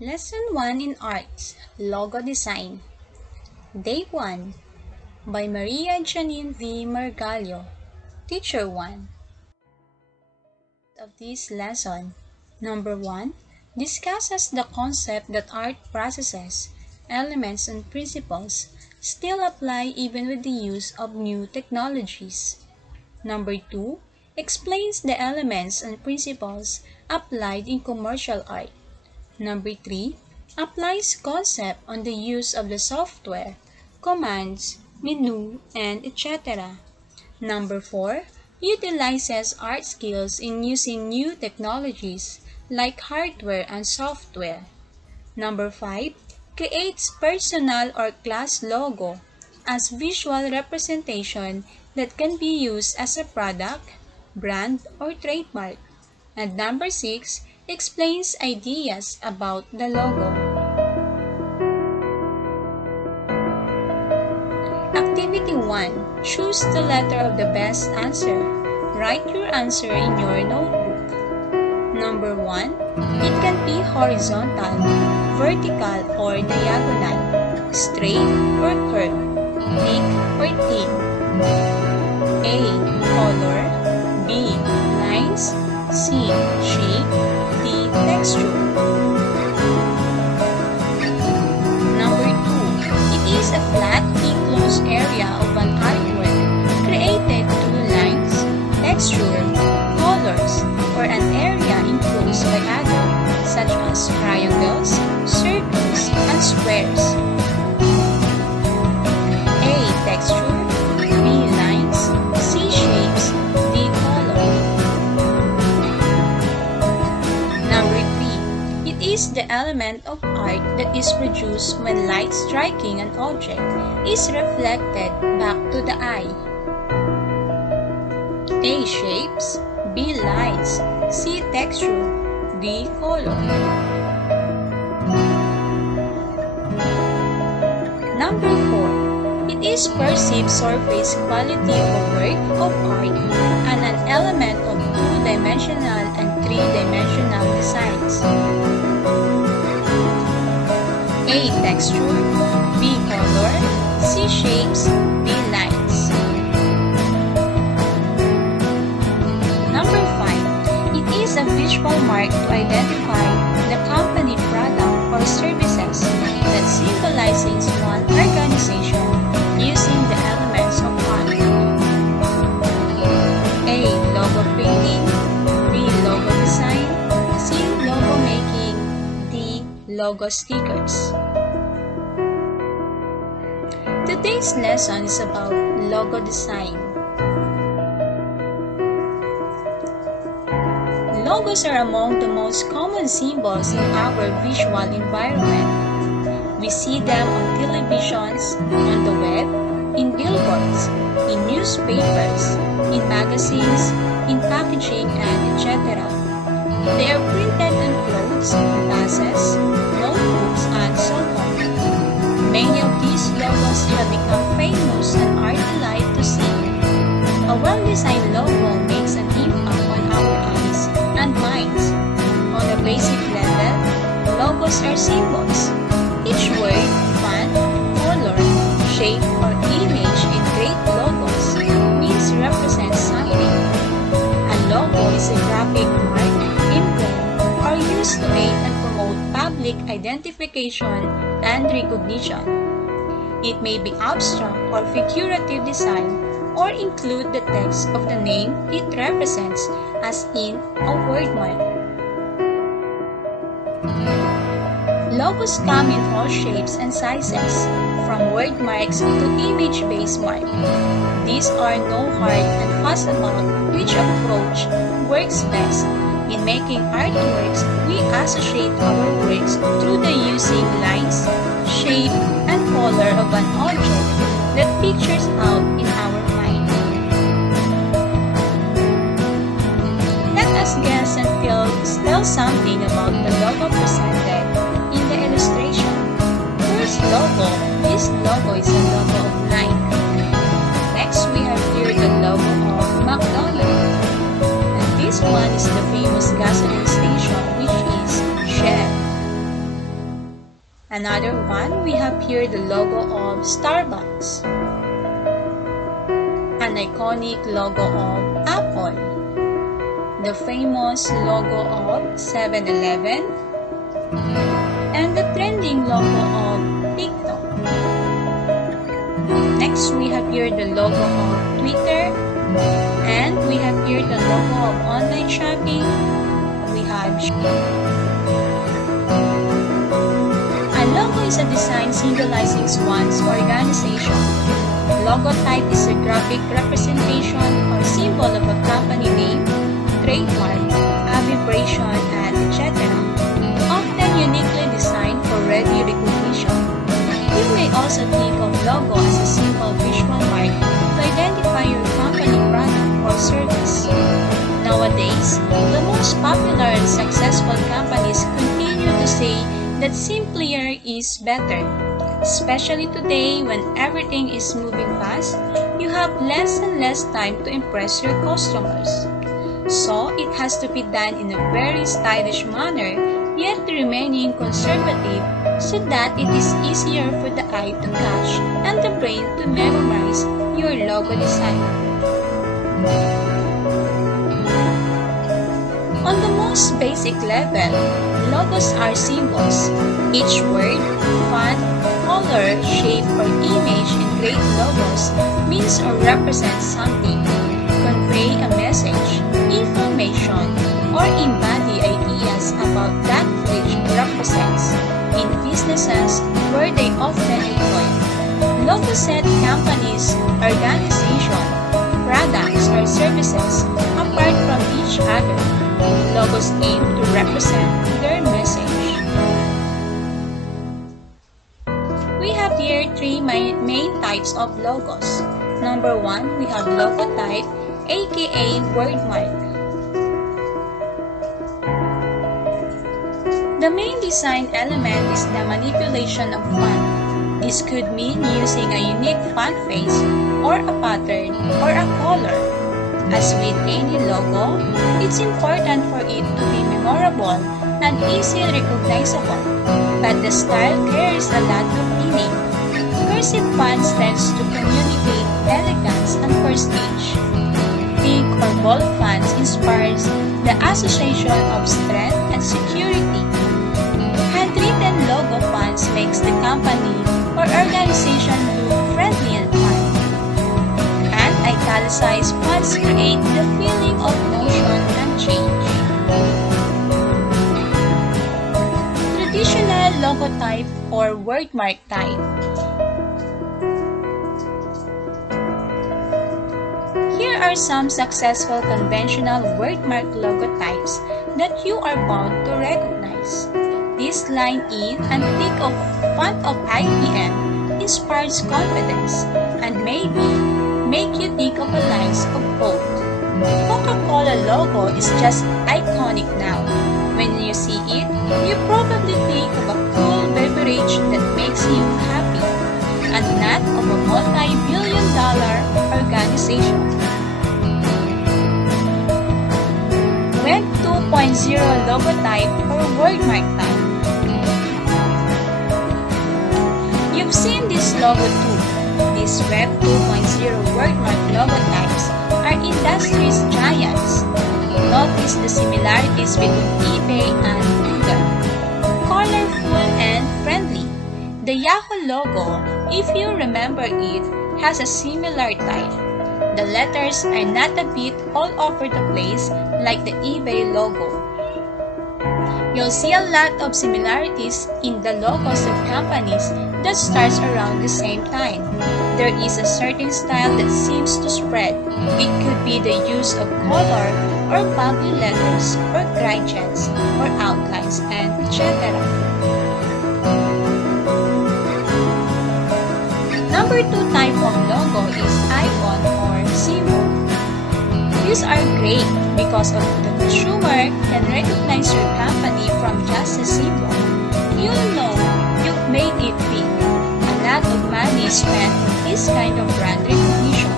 Lesson 1 in Arts, Logo Design. Day 1 by Maria Janine V. Margallo, Teacher 1. Of this lesson, number 1 discusses the concept that art processes, elements, and principles still apply even with the use of new technologies. Number 2 explains the elements and principles applied in commercial art. Number 3 applies concept on the use of the software, commands, menu, and etc. Number 4 utilizes art skills in using new technologies like hardware and software. Number 5 creates personal or class logo as visual representation that can be used as a product, brand, or trademark. And number 6 explains ideas about the logo. Activity 1. Choose the letter of the best answer. Write your answer in your notebook. Number 1. It can be horizontal, vertical or diagonal, straight or curved, thick or thin. A. Color. B. Lines. C. Shape. D. Texture. Number 2. It is a flat, enclosed area of an artwork created through lines, texture, colors, or an area enclosed by others, such as triangles, circles, and squares. A. Texture. B. Lines. C. Shapes. D. Color. Number 3. It is the element of art that is produced when light striking an object is reflected back to the eye. A. Shapes. B. Lines. C. Texture. D. Color. Number 4. It is perceived surface quality of a work of art and an element of two-dimensional and three-dimensional designs. A. Texture. B. Color. C. Shapes. D. Lines. Number 5. It is a visual mark to identify the company product or services that symbolizes one organization using the elements of art. A. Logo printing. B. Logo design. C. Logo making. D. Logo stickers. Today's lesson is about logo design. Logos are among the most common symbols in our visual environment. We see them on televisions, on the web, in billboards, in newspapers, in magazines, in packaging, and etc. They are printed on clothes, buses, notebooks, and so on. Many of these logos have become famous and are delight to see. A well-designed logo makes an impact on our eyes and minds. On a basic level, logos are symbols. Each word, font, color, shape, or image in great logos means represents something. A logo is a graphic mark, emblem, or used to aid and promote public identification and recognition. It may be abstract or figurative design or include the text of the name it represents, as in a wordmark. Logos come in all shapes and sizes, from wordmarks to image-based mark. These are no hard and fast about which approach works best. In making artworks, we associate our works through the using lines, shape, and color of an object that pictures out in our mind. Let us guess and tell something about the logo presented in the illustration. First logo. This logo is a logo of Nike. Next, we have here the logo of McDonald's. And this one is the famous gasoline station, which is Shell. Another one, we have here the logo of Starbucks, an iconic logo of Apple, the famous logo of 7-Eleven, and the trending logo of TikTok. Next, we have here the logo of Twitter, and we have here the logo of online shopping. We have a logo is a design symbolizing one's organization. Logo type is a graphic representation or symbol of a company name, trademark, abbreviation, and etc. Often uniquely designed for ready recognition. You may also think of logo as a simple visual mark to identify your company product or service. Nowadays, the most popular and successful companies continue to say that simpler is better. Especially today when everything is moving fast, you have less and less time to impress your customers. So, it has to be done in a very stylish manner, yet remaining conservative so that it is easier for the eye to catch and the brain to memorize your logo design. On the most basic level, logos are symbols. Each word, font, color, shape, or image in great logos means or represents something, convey a message, information, or embody ideas about that which represents. In businesses where they often employ, logos set companies, organization, products, or services apart from each other. Logos aim to represent their message. We have here three main types of logos. Number one, we have logo type, aka Wordmark. The main design element is the manipulation of font. This could mean using a unique font face, or a pattern, or a color. As with any logo, it's important for it to be memorable and easily recognizable, but the style carries a lot of meaning. Cursive fonts tends to communicate elegance and prestige. Pink or bold fonts inspires the association of strength and security. Handwritten logo fonts makes the company or organization look friendly and fun. And italicized fonts create the feeling of motion and change. Traditional logo type or wordmark type. Here are some successful conventional wordmark logo types that you are bound to recognize. This line in and thick of font of IBM inspires confidence and maybe make you think of the lines of both. Coca-Cola logo is just iconic now. When you see it, you probably think of a cool beverage that makes you happy, and not of a multi-billion-dollar organization. Web 2.0 logo type or wordmark type. You've seen this logo too. These Web 2.0 wordmark logo types are industry's giants. Notice the similarities between eBay and Google. Colorful and friendly. The Yahoo logo, if you remember it, has a similar type. The letters are not a bit all over the place like the eBay logo. You'll see a lot of similarities in the logos of companies that starts around the same time. There is a certain style that seems to spread. It could be the use of color or bubbly letters or gradients or outlines and etc. Number 2 type of logo is icon or symbol. These are great because of the consumer can recognize your company from just a symbol. You'll know you've made it big. A lot of money is spent on this kind of brand recognition.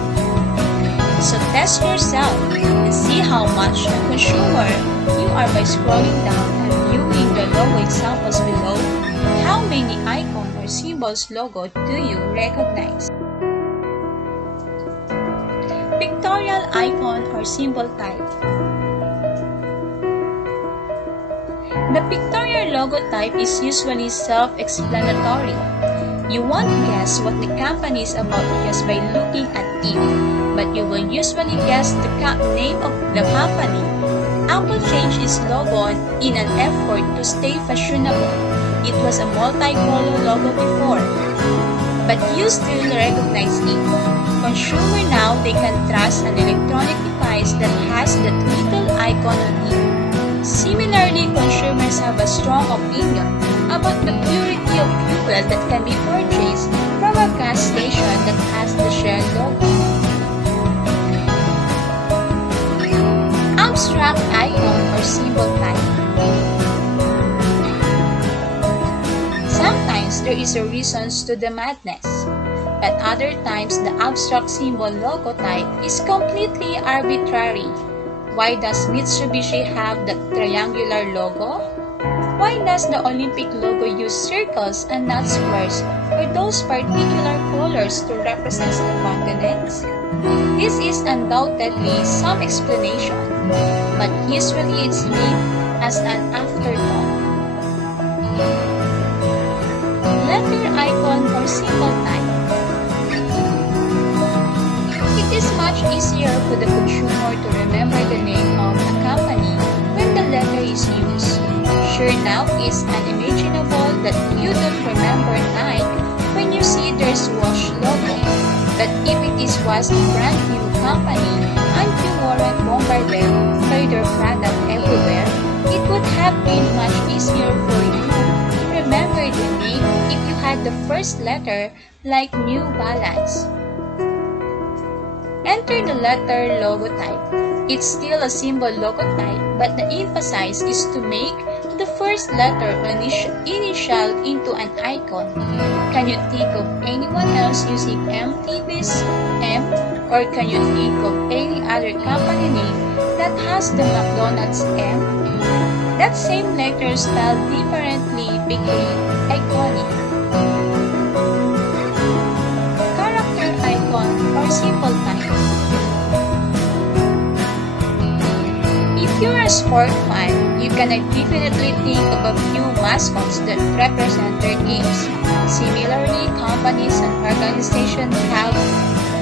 So test yourself and see how much a consumer you are by scrolling down and viewing the logo examples below. How many symbol's logo do you recognize? Pictorial icon or symbol type. The pictorial logo type is usually self-explanatory. You won't guess what the company is about just by looking at it, but you will usually guess the name of the company. Apple changed its logo in an effort to stay fashionable. It was a multicolor logo before, but you still recognize it. Consumers now, they can trust an electronic device that has that little icon on it. Similarly, consumers have a strong opinion about the purity of fuel that can be purchased from a gas station that has the Shell logo. Abstract icon or symbol type. Sometimes there is a reason to the madness, but other times the abstract symbol logo type is completely arbitrary. Why does Mitsubishi have the triangular logo? Why does the Olympic logo use circles and not squares or those particular colors to represent the continents? This is undoubtedly some explanation, but usually it's made as an afterthought. Letter icon or symbol type. It is much easier for the consumer to remember the name of a company when the letter is used. Sure, now it's unimaginable that you don't remember Nike when you see their swoosh logo. But if it was a brand new company and you weren't bombarded by their product everywhere, it would have been much easier for you to remember the name if you had the first letter like New Balance. Enter the letter logo type. It's still a symbol logo type, but the emphasis is to make the first letter or initial into an icon. Can you think of anyone else using MTV's M? Or can you think of any other company name that has the McDonald's M? That same letter spelled differently became iconic. Character icon or symbol type. If you're a sport fan, you can definitely think of a few mascots that represent their teams. Similarly, companies and organizations have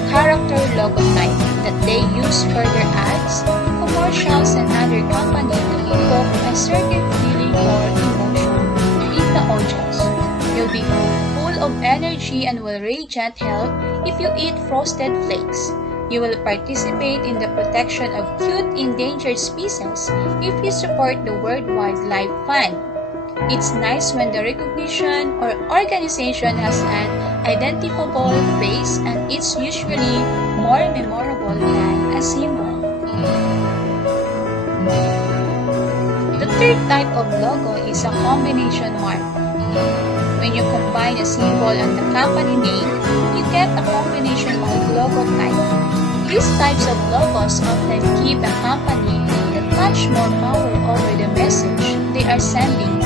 character logo type that they use for their ads, commercials, and other companies to evoke a certain feeling or emotion in the audience. You'll be full of energy and will radiate health if you eat Frosted Flakes. You will participate in the protection of cute endangered species if you support the World Wildlife Fund. It's nice when the recognition or organization has an identifiable face, and it's usually more memorable than a symbol. The third type of logo is a combination mark. When you combine a symbol and the company name, you get a combination mark logo type. These types of logos often give a company that much more power over the message they are sending.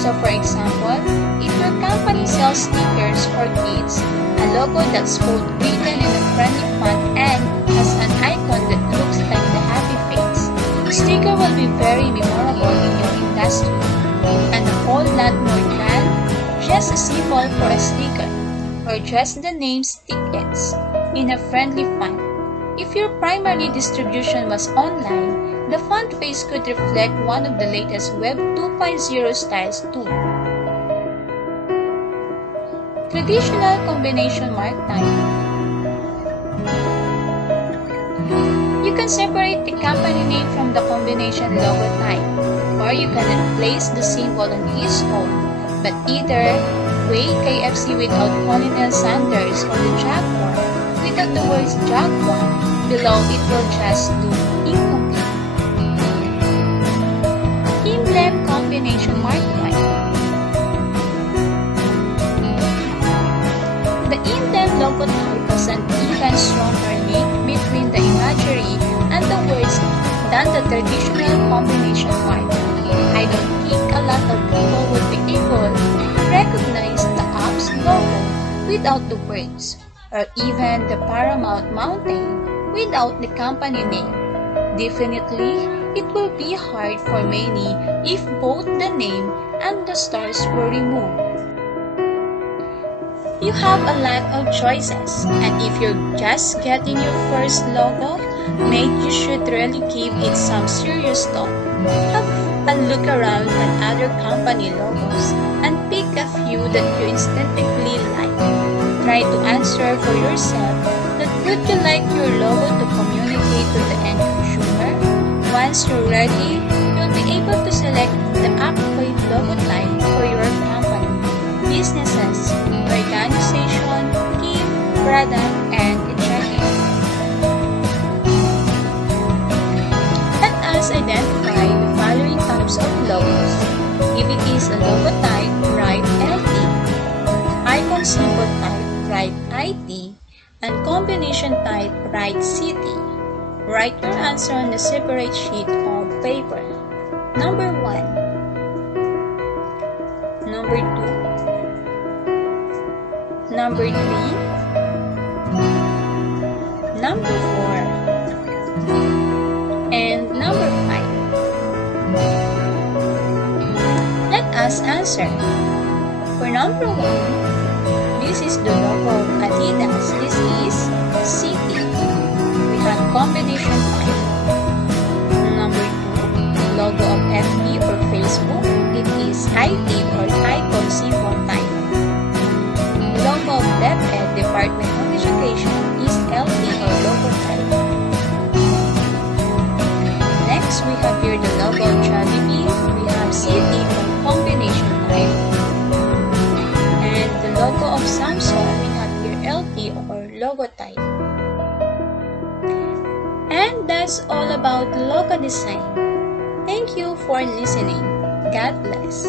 So for example, if your company sells stickers for kids, a logo that's both written in a friendly font and has an icon that looks like the happy face, the sticker will be very memorable in your industry, and a whole lot more than just a symbol for a sticker, or just the name tickets in a friendly font. If your primary distribution was online, the font face could reflect one of the latest Web 2.0 styles too. Traditional combination mark type. You can separate the company name from the combination logo type, or you can place the symbol on its own, but either way, KFC without Colonel Sanders or the Jaguar without the words Jaguar below, it will just do incomplete. Emblem combination mark type. The emblem logo type has an even stronger link between the imagery and the words than the traditional combination mark. I don't think a lot of people would be able to recognize the app's logo without the words, or even the Paramount Mountain without the company name. Definitely, it will be hard for many if both the name and the stars were removed. You have a lot of choices, and if you're just getting your first logo made, you should really give it some serious thought. Have a look around at other company logos and pick a few that you instinctively like. Try to answer for yourself that would you like your logo to communicate to the end consumer. Once you're ready, you'll be able to select the appropriate logo type for your company, businesses, organization, team, product, and etc. Let us identify the following types of logos. If it is a logo type, write LT. Icon symbol type, write IT. And combination type, write CT. Write your answer on a separate sheet of paper. Number 1. Number 2. Number 3. Number 4. And number 5. Let us answer. For number 1, this is the logo of Adidas. This is CT. We have combination type. Number 2, logo of FB or Facebook. It is IT or icon symbol type. Logo of DepEd, Department of Education, is LT or logo type. Next, we have here the logo of Jollibee. We have CT or combination type. And the logo of Samsung, we have here LT or logo type. And that's all about logo design. Thank you for listening. God bless.